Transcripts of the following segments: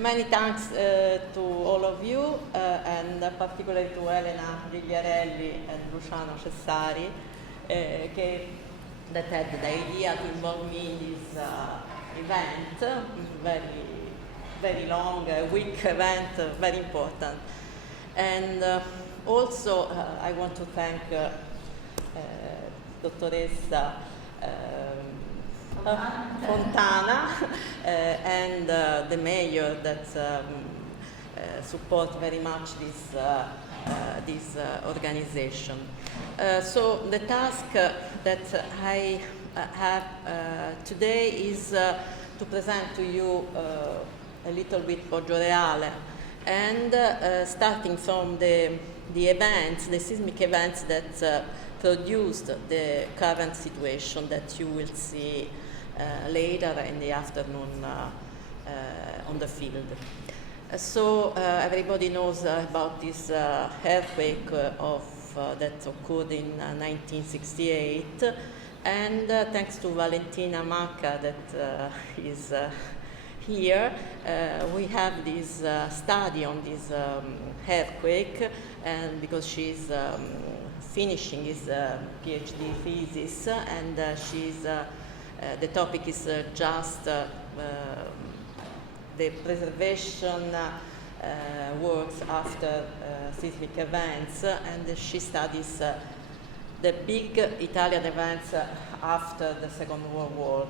Many thanks to all of you, and particularly to Elena Gigliarelli and Luciano Cessari, that had the idea to involve me in this event, very long, week event, very important. And also, I want to thank Dottoressa Fontana and the mayor that support very much this organization. So the task that I have today is to present to you a little bit Poggioreale, and starting from the events, the seismic events that produced the current situation that you will see later in the afternoon on the field. So everybody knows about this earthquake that occurred in 1968, and thanks to Valentina Macca that is here, we have this study on this earthquake, and because she's finishing his PhD thesis, and the topic is just the preservation works after seismic events, and she studies the big Italian events after the Second World War.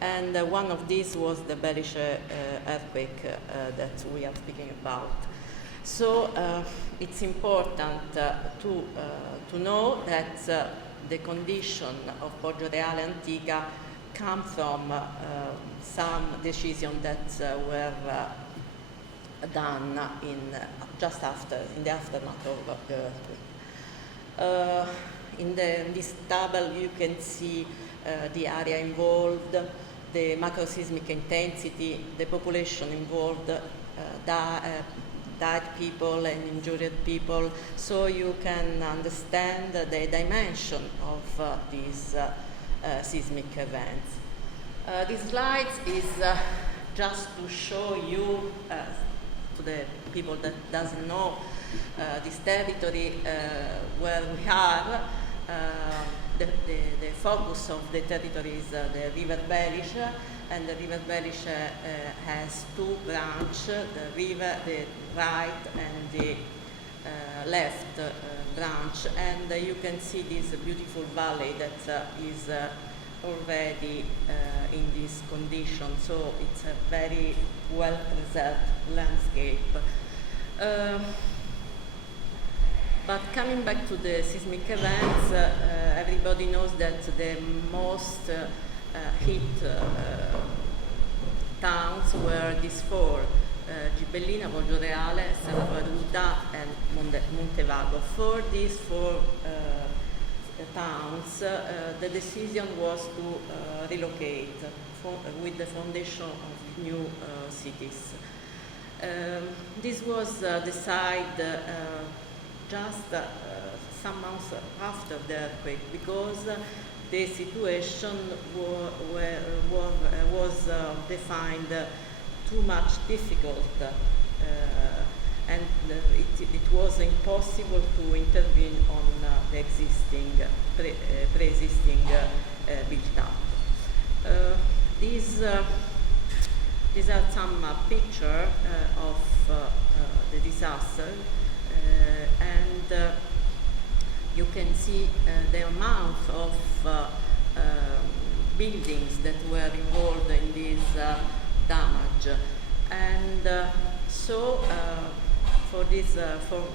And one of these was the Belice earthquake that we are speaking about. So it's important to know that the condition of Poggioreale Antica come from some decisions that were done just in the aftermath of the earthquake. In this table you can see the area involved, the macroseismic intensity, the population involved, died people and injured people, so you can understand the dimension of these seismic events. This slide is just to show you, to the people that doesn't know this territory where we are, the focus of the territory is the River Belice, and the River Belice has two branches, the right and the left branch, and you can see this beautiful valley that is already in this condition, so it's a very well preserved landscape. But coming back to the seismic events, everybody knows that the most hit towns were these four: Gibellina, Poggioreale, Salvaruta, and Montevago. For these four towns, the decision was to relocate with the foundation of new cities. This was decided just some months after the earthquake, because the situation was defined too much difficult, and it was impossible to intervene on the existing, pre-existing build-up. These are some pictures of the disaster, and you can see the amount of buildings that were involved in this damage. And so for these four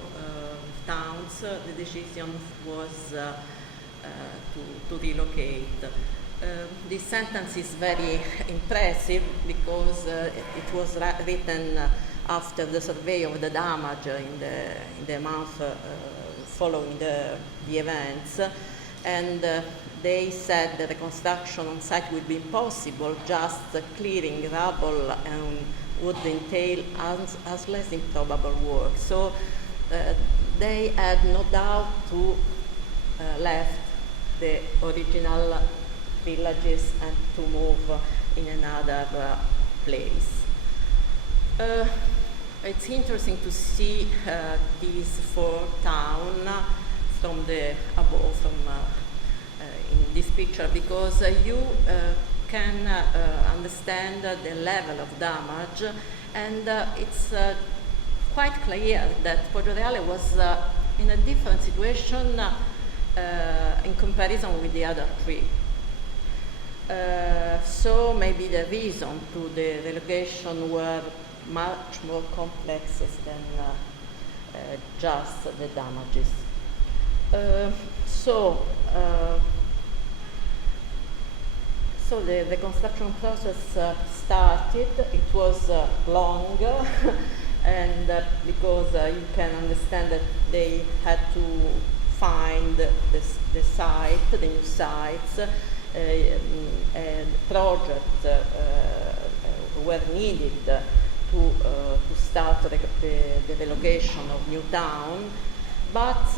towns, the decision was to relocate. This sentence is very impressive because it was written after the survey of the damage in the month following the events, and they said that the reconstruction on site would be impossible, just clearing rubble and would entail as less improbable work. So they had no doubt to left the original villages and to move in another place. It's interesting to see these four towns from the above, in this picture, because you can understand the level of damage, and it's quite clear that Poggioreale was in a different situation in comparison with the other three. So maybe the reason to the relegation were much more complex than just the damages. So the reconstruction process started. It was long, and because you can understand that they had to find the site, the new sites, and projects were needed to start the relocation of new town, but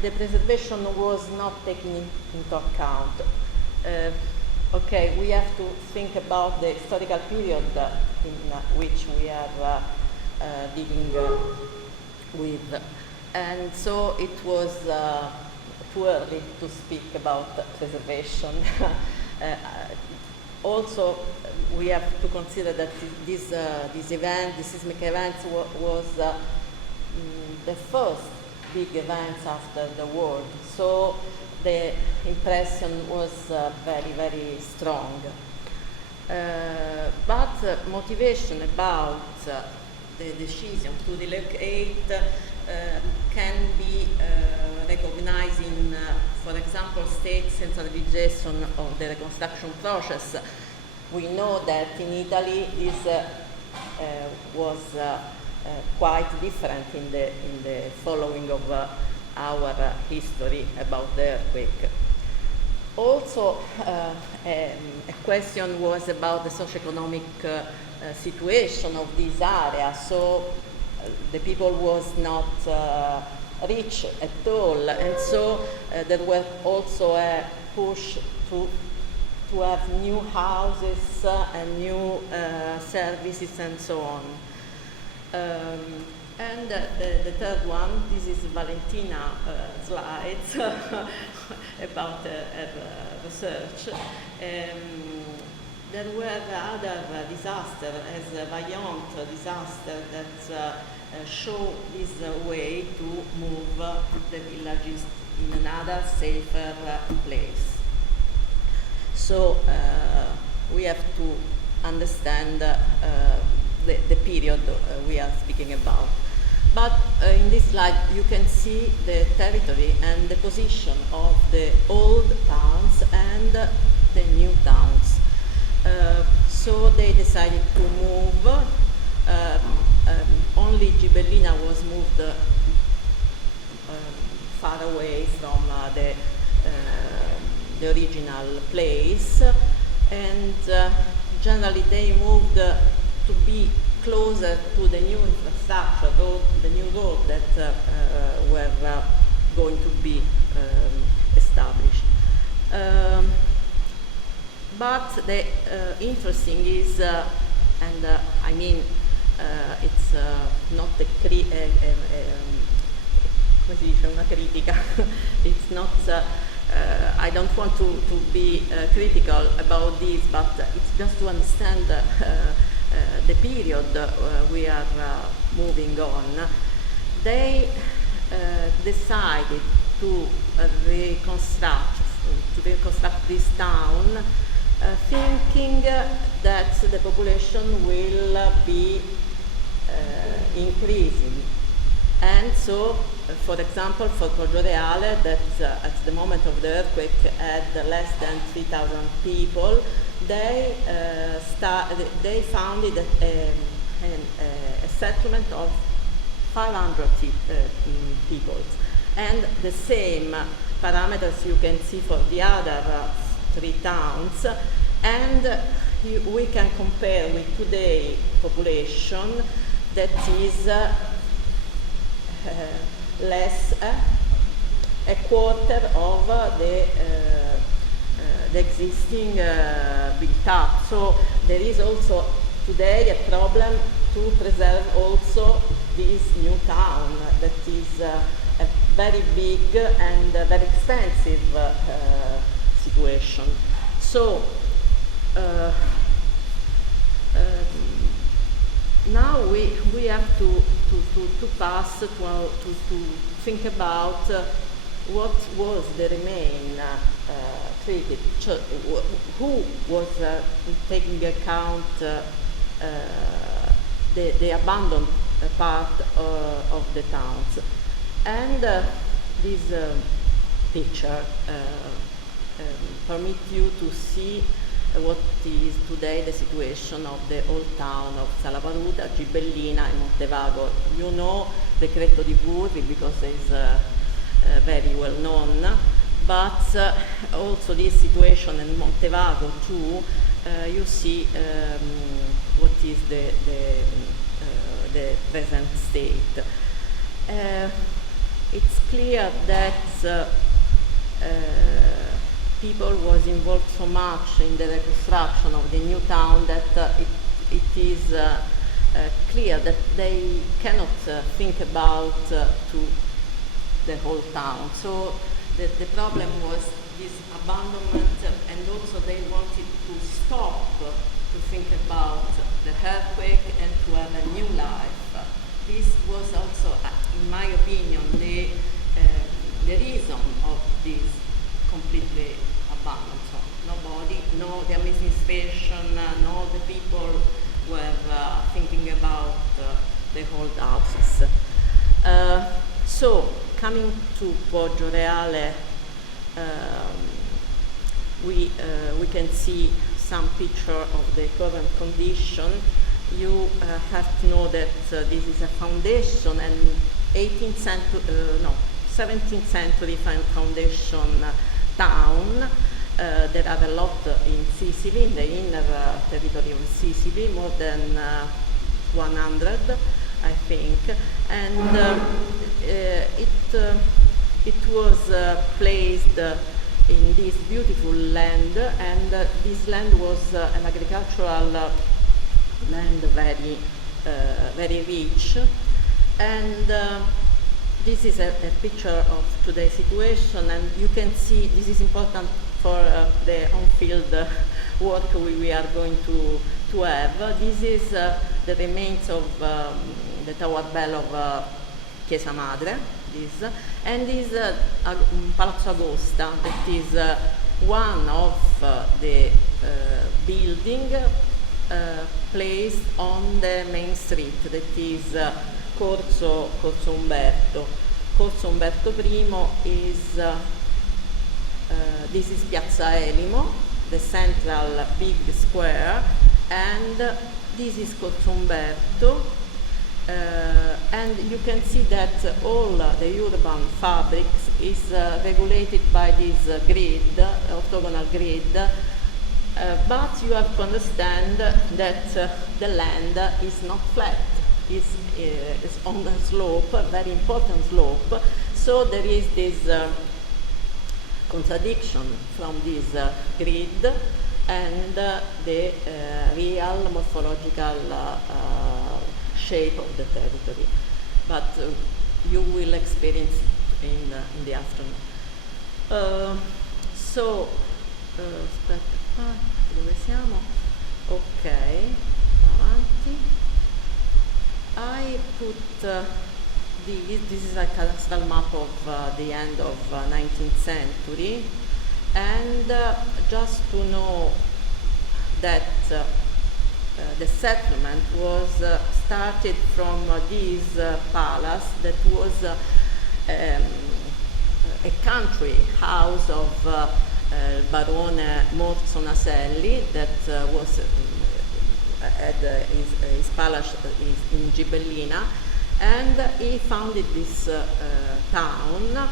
the preservation was not taken into account. Okay, we have to think about the historical period in which we are dealing with, and so it was too early to speak about preservation. Also, we have to consider that this event, the seismic event, was the first big event after the war. So the impression was very, very strong. But motivation about the decision to relocate can be recognized in, for example, state centralization of the reconstruction process. We know that in Italy this was quite different in the following of our history about the earthquake. Also, a question was about the socioeconomic situation of this area. So the people was not rich at all, and so there was also a push to have new houses and new services and so on. And the third one, this is Valentina slides about research. There were other disasters, as a Vaillant disaster, that show this way to move the villages in another safer place. So we have to understand the period we are speaking about. But in this slide you can see the territory and the position of the old towns and the new towns. So they decided to move. Only Gibellina was moved far away from the original place, and generally they moved to be closer to the new infrastructure, the new road that were going to be established. But the interesting is, and I mean, it's not una critica. It's not. I don't want to be critical about this, but it's just to understand the period we are moving on. They decided to reconstruct this town, thinking that the population will be increasing. And so, for example, for Poggioreale, that at the moment of the earthquake had less than 3,000 people, they founded a settlement of 500 people. And the same parameters you can see for the other three towns, and we can compare with today's population that is less a quarter of the existing built up. So there is also today a problem to preserve also this new town that is a very big and very expensive situation. So now we have to pass to think about what was the remain treated, who was taking account the abandoned part of the towns. And this picture permits you to see what is today the situation of the old town of Salaparuta, Gibellina, and Montevago. You know Decreto di Burri because it's very well known, but also this situation in Montevago too, you see what is the present state. It's clear that people was involved so much in the reconstruction of the new town that it is clear that they cannot think about to the whole town. So the problem was this abandonment, and also they wanted to stop to think about the earthquake and to have a new life. This was also, in my opinion, the reason of this completely abandoned. So nobody, no the administration, no the people were thinking about the old houses. So coming to Poggioreale, we can see some picture of the current condition. You have to know that this is a foundation and 17th century foundation town. There are a lot in Sicily, in the inner territory of Sicily, more than 100, I think, and it was placed in this beautiful land, and this land was an agricultural land, very rich, and this is a picture of today's situation, and you can see this is important for the on-field work we are going to have. This is the remains of the tower bell of Chiesa Madre, and this Palazzo Agosta, that is one of the building placed on the main street, that is Corso Umberto. Corso Umberto I is, this is Piazza Elimo, the central big square, and this is Corso Umberto, and you can see that all the urban fabrics is regulated by this grid, orthogonal grid, but you have to understand that the land is not flat. Is on a slope, a very important slope, so there is this contradiction from this grid and the real morphological shape of the territory, but you will experience in the afternoon. So, aspetta qua, dove siamo? Ok, avanti. I put this is a cadastral map of the end of 19th century, and just to know that the settlement was started from this palace that was a country house of Barone Morzo Naselli, that was had his palace in Gibellina, and he founded this town,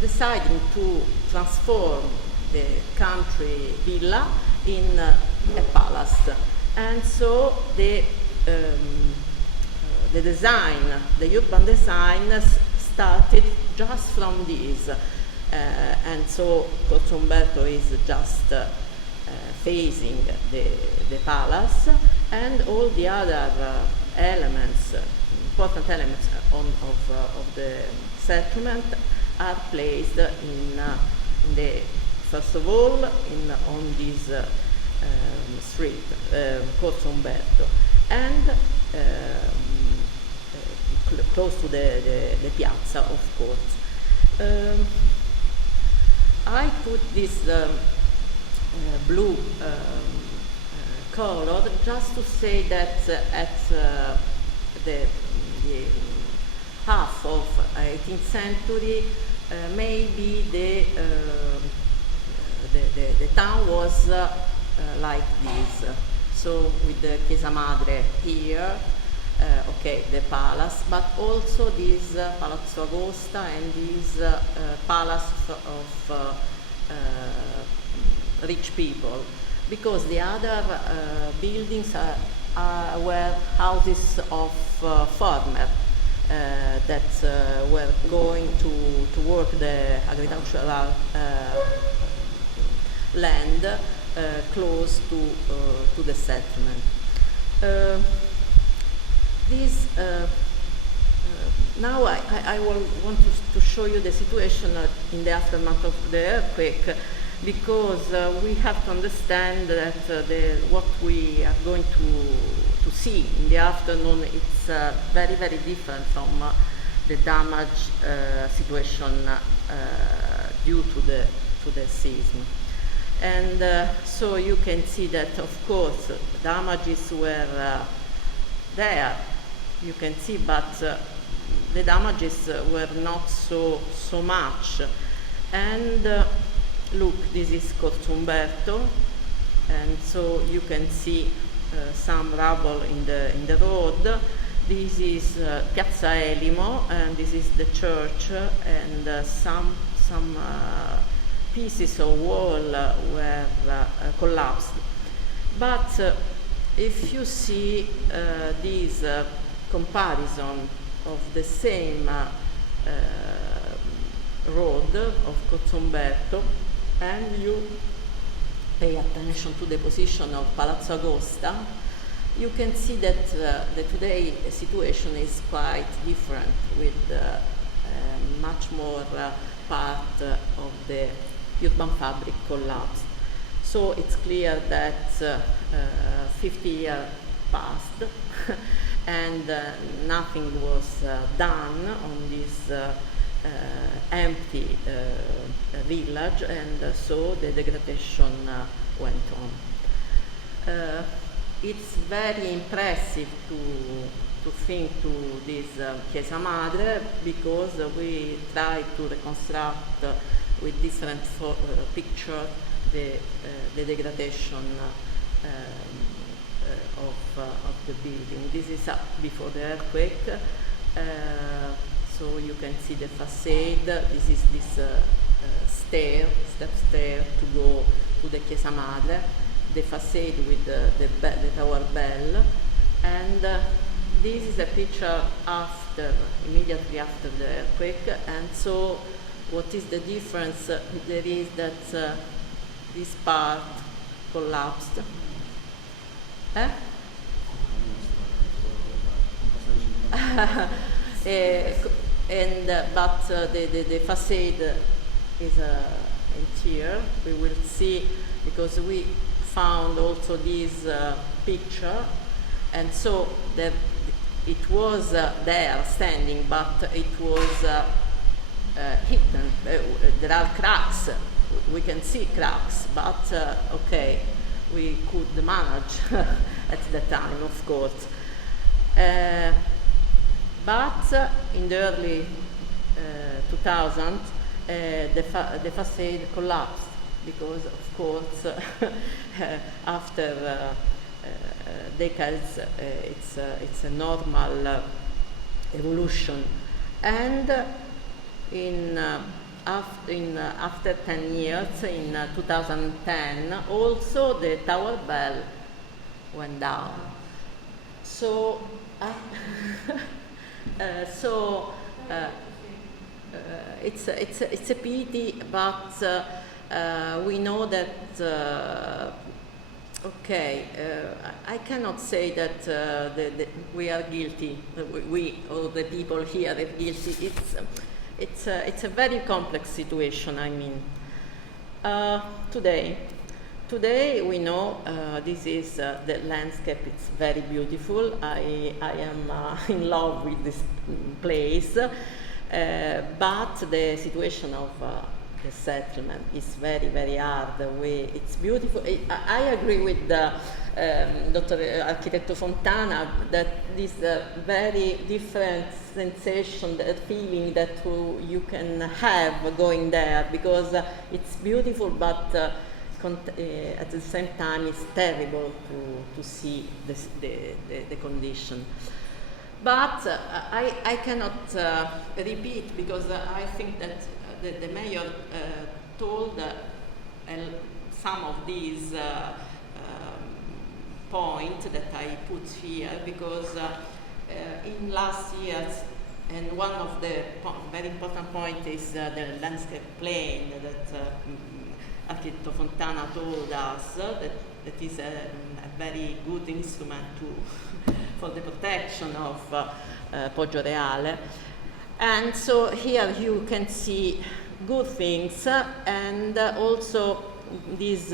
deciding to transform the country villa in a palace. And so the design, the urban design started just from this, and so Corso Umberto is just facing the palace, and all the other elements, important elements of the settlement are placed in the, first of all, on this street, Corso Umberto, and close to the piazza, of course. I put this blue color just to say that at the half of 18th century, maybe the town was like this. So with the Chiesa Madre here, okay, the palace, but also this Palazzo Agosta and this palace of rich people, because the other buildings were houses of farmers that were going to work the agricultural land close to the settlement. Now I will want to show you the situation in the aftermath of the earthquake, because we have to understand that what we are going to see in the afternoon, it's very, very different from the damage situation due to the seism. And so you can see that, of course, damages were there, you can see, but the damages were not so much. And look, this is Corso Umberto, and so you can see some rubble in the road. This is Piazza Elimo, and this is the church, and some pieces of wall were collapsed. But if you see this comparison of the same road of Corso Umberto, and you pay attention to the position of Palazzo Agosta, you can see that the today situation is quite different, with much more part of the urban fabric collapsed. So it's clear that 50 years passed and nothing was done on this empty village, and so the degradation went on. It's very impressive to think to this Chiesa Madre, because we try to reconstruct with different pictures the degradation of the building. This is up before the earthquake. So you can see the facade. This is this step stair to go to the Chiesa Madre, the facade with the tower bell, and this is a picture immediately after the earthquake. And so what is the difference? There is that this part collapsed. But the facade is in here. We will see, because we found also this picture, and so it was there standing, but it was hidden. There are cracks. We can see cracks, but okay, we could manage at the time, of course. But in the early 2000s, the facade collapsed, because, of course, after decades, it's a normal evolution. And after 10 years, in 2010, also the tower bell went down. So, it's a pity, but we know that Okay, I cannot say that we are guilty. We or the people here are guilty. It's a very complex situation. I mean, today we know this is the landscape. It's very beautiful. I am in love with this place, but the situation of the settlement is very, very hard. It's beautiful. I agree with Dr. Architetto Fontana that this very different sensation, the feeling that you can have going there, because it's beautiful, but at the same time it's terrible to see the condition. But I cannot repeat, because I think that the mayor told some of these points that I put here, because in last years, and one of the very important points is the landscape plan that Architetto Fontana told us that is a very good instrument for the protection of Poggioreale. And so here you can see good things, and also these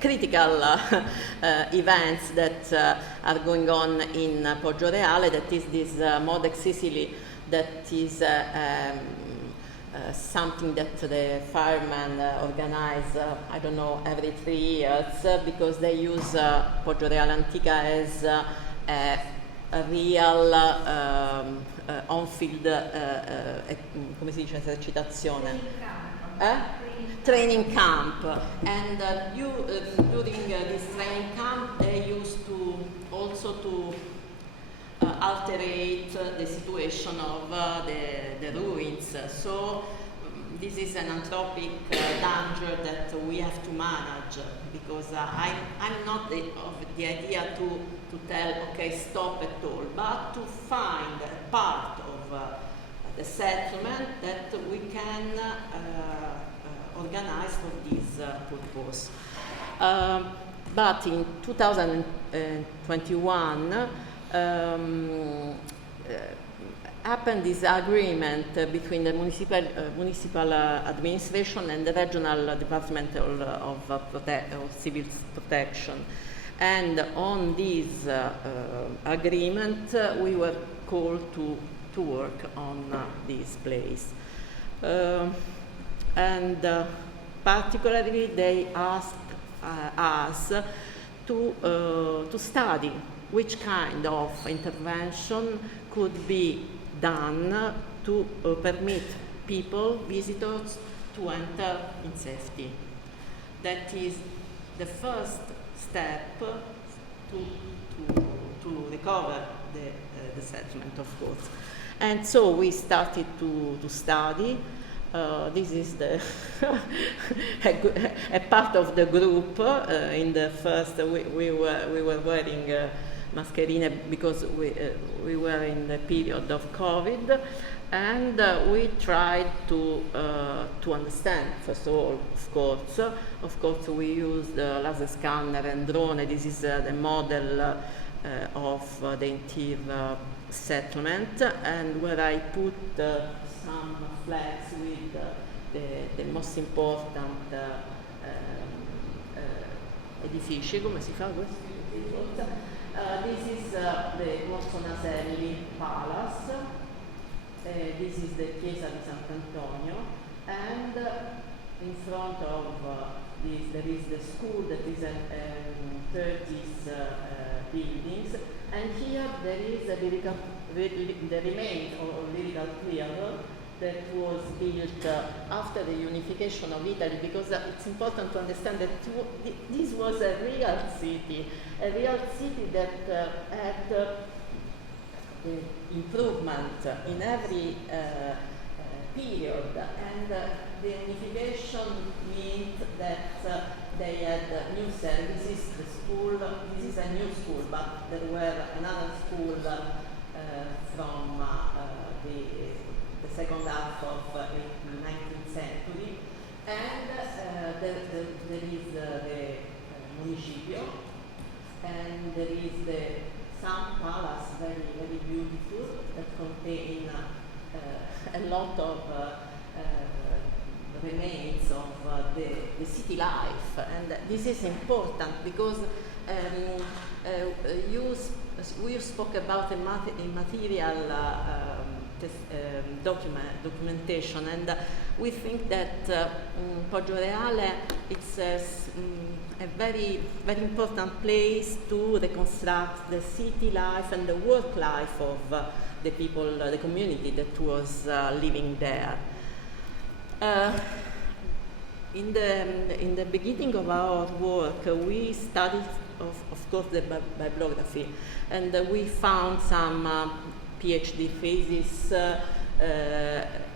critical events that are going on in Poggioreale. That is this Modex Sicily, that is something that the firemen organize, I don't know, every 3 years, because they use Poggioreale Antica as a real on-field, come si dice, esercitazione? Training camp. And during this training camp, they used to also to alterate the situation of the ruins. So this is an anthropic danger that we have to manage, because I'm not of the idea to tell, okay, stop at all, but to find a part of the settlement that we can organize for this purpose. But in 2021, happened this agreement between the municipal administration and the regional department of civil protection. And on this agreement, we were called to work on this place. And particularly, they asked us to study which kind of intervention could be done to permit people, visitors, to enter in safety. That is the first step to recover the settlement, of course. And so we started to study. This is a part of the group. In the first, we were wearing mascherine because we were in the period of COVID, and we tried to understand. First of all, of course, we used laser scanner and drone. This is the model of the interior settlement, and where I put some flags with the most important edifici. Come si fa questo? This is the Corso Naselli Palace. This is the Chiesa di Sant'Antonio, and in front of this there is the school that is a 30s buildings, and here there is the remains of lyrical theatre that was built after the unification of Italy, because it's important to understand that this was a real city that had improvement in every period, and the unification meant that they had new services. The school, this is a new school, but there were another school from the second half of the 19th century, And there is the municipio, and there is the Sun Palace, very, very beautiful, that contain a lot of remains of the city life. And this is important because we spoke about immaterial documentation, and we think that Poggioreale is a very, very important place to reconstruct the city life and the work life of the people, the community that was living there. In the beginning of our work, we studied, of course, the bibliography, and we found some PhD thesis,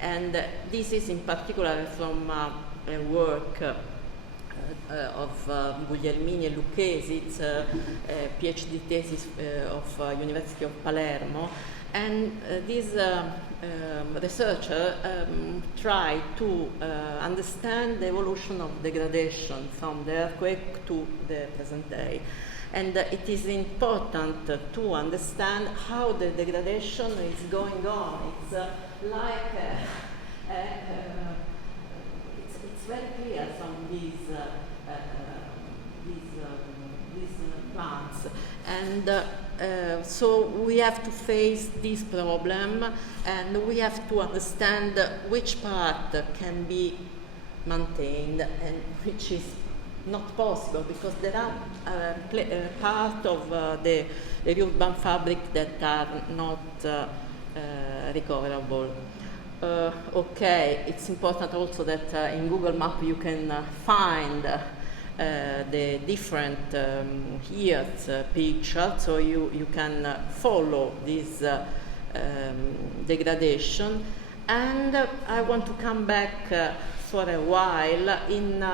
and this is in particular from a work of Guglielmini and Lucchesi. It's a PhD thesis of University of Palermo, and this researcher tried to understand the evolution of degradation from the earthquake to the present day. And it is important to understand how the degradation is going on. It's like it's very clear from these plants, and so we have to face this problem, and we have to understand which part can be maintained and which is not possible, because there are part of the urban fabric that are not recoverable. Okay, it's important also that in Google Map you can find the different years picture, so you can follow this degradation. And I want to come back for a while in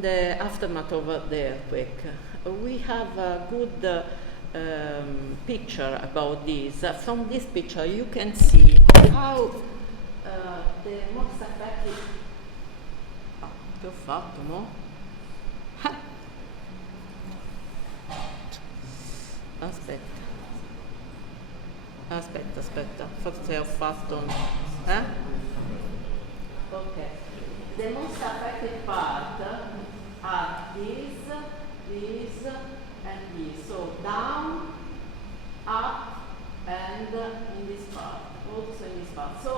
the aftermath of the earthquake. We have a good picture about this. From this picture you can see how the most affected... che ho fatto, no? Aspetta, forse ho fatto... Ok. The most affected part are this, and this. So down, up, and in this part, also in this part. So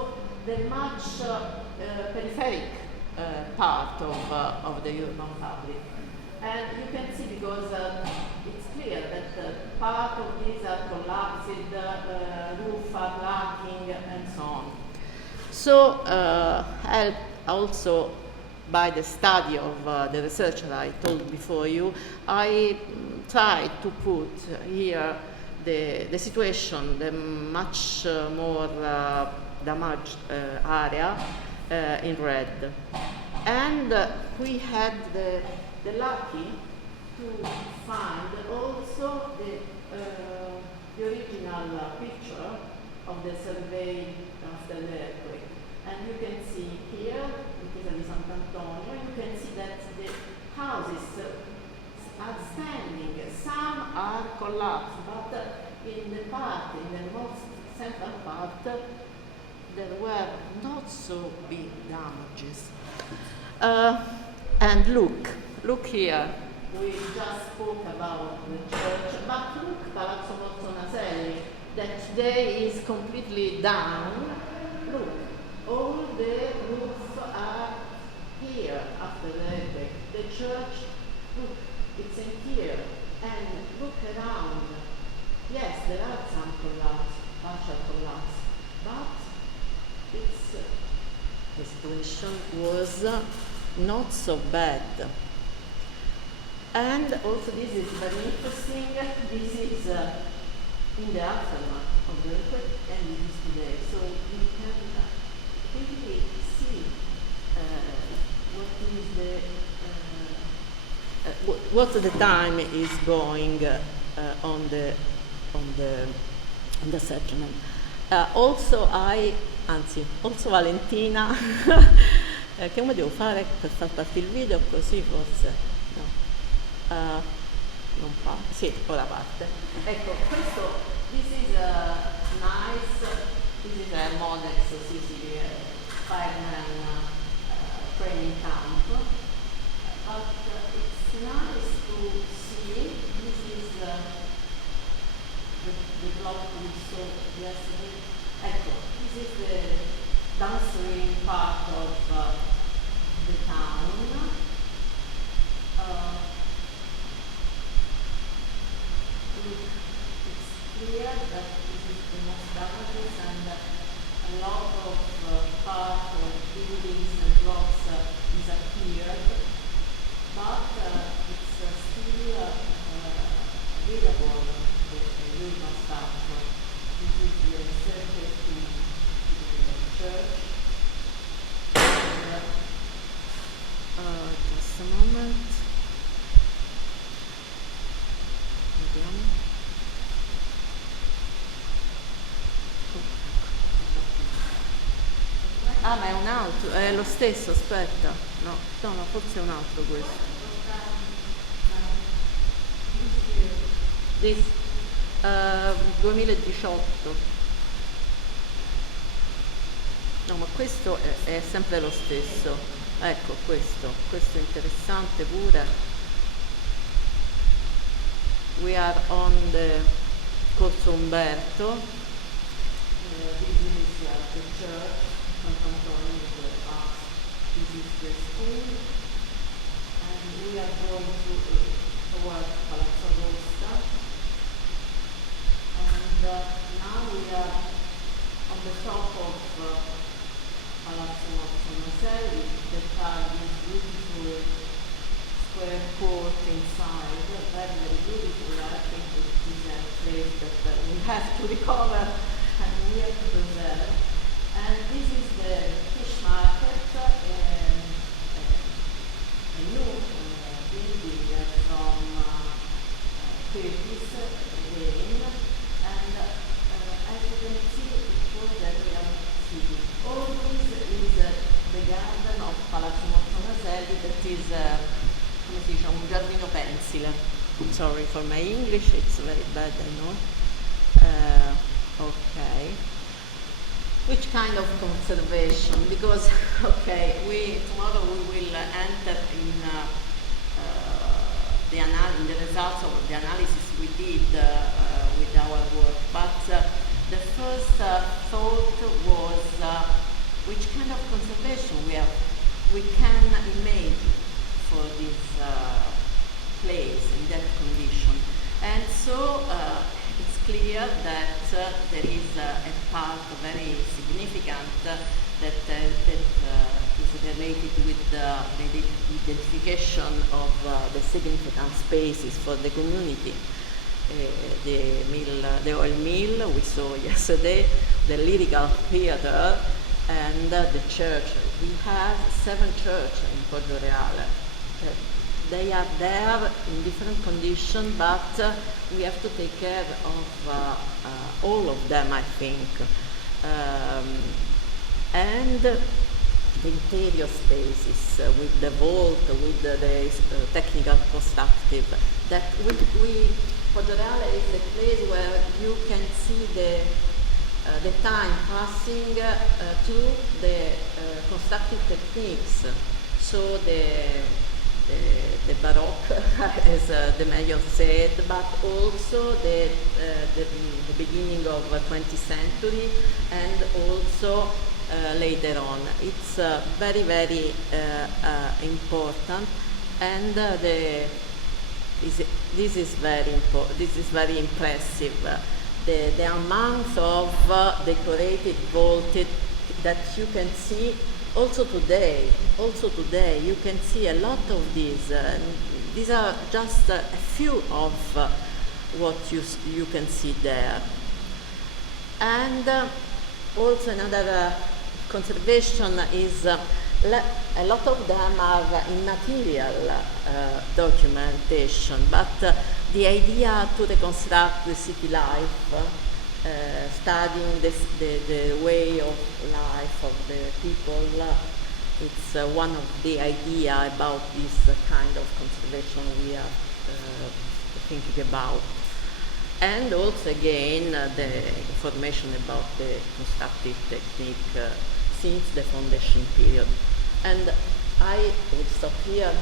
the much peripheric part of the urban fabric. And you can see, because it's clear that part of these are collapsed, roof are lacking, and so on. So helped also by the study of the researcher I told before you, I tried to put here the situation, the much more damaged area in red. And we had the lucky to find also the original picture of the survey after the earthquake. And you can see here, because of Sant'Antonio, you can see that the houses are standing. Some are collapsed, but in the most central part, there were not so big damages. And look here. We just spoke about the church, but look, Palazzo Bortonaselli, that today is completely down. Look, all the roofs are here after the earthquake. The church, look, it's in here. And look around. Yes, there are some collapse, partial collapse, but the situation was not so bad. And also this is very interesting. This is in the aftermath of the earthquake, and it is today. So you can really see what the time is going on the settlement. Also Valentina Come devo fare per far partire il video? Così forse? No. Non fa? Sì, ora parte. Ecco, questo, this is a nice, this is a Modex Sicily fireman training camp. But it's nice to see, this is the block we saw yesterday. Ecco, this is the downstream part of the town. Look, it's clear that this is the most damages and a lot of part of buildings and blocks disappeared, but it's still available, the urban structure. This is the circuit to the church. Just a moment. Vediamo. Ah, ma è un altro, è lo stesso, aspetta. No, forse è un altro questo. This 2018. No, ma questo è sempre lo stesso. Ecco, questo è interessante pure. We are on the Corso Umberto. This is the church, Sant'Antonio the Arts. This is the school, and we are going towards Palazzo Rosta. And now we are on the top of Palazzo Maselli, that are this beautiful square court inside, very, very beautiful. I think it is a place that we have to recover and we have to preserve. And this is the fish market, a new building from 30s again, and as you can see, it was a real city. All this is the garden of Palazzo Maselli, that is come si dice, un giardino pensile. Sorry for my English, it's very bad, I know. Okay. Which kind of conservation? Because, okay, tomorrow we will enter in the results of the analysis we did with our work. But the first thought was which kind of conservation we can imagine for this place in that condition. And so it's clear that there is a part very significant that is related with the identification of the significant spaces for the community. The oil mill we saw yesterday, the lyrical theater, and the church. We have 7 churches in Poggioreale. They are there in different conditions, but we have to take care of all of them, I think. And the interior spaces with the vault, with the technical constructive. That Poggioreale is a place where you can see the time passing through the constructive techniques. So the Baroque, as the mayor said, but also the beginning of 20th century, and also later on. It's very, very important, and this is very important. This is very impressive. The amount of decorated vaulted that you can see also today. You can see a lot of these. These are just a few of what you can see there. And also another conservation is a lot of them are immaterial documentation, but the idea to reconstruct the city life, studying the way of life of the people, it's one of the idea about this kind of conservation we are thinking about. And also again the information about the constructive technique since the foundation period. And I will stop here.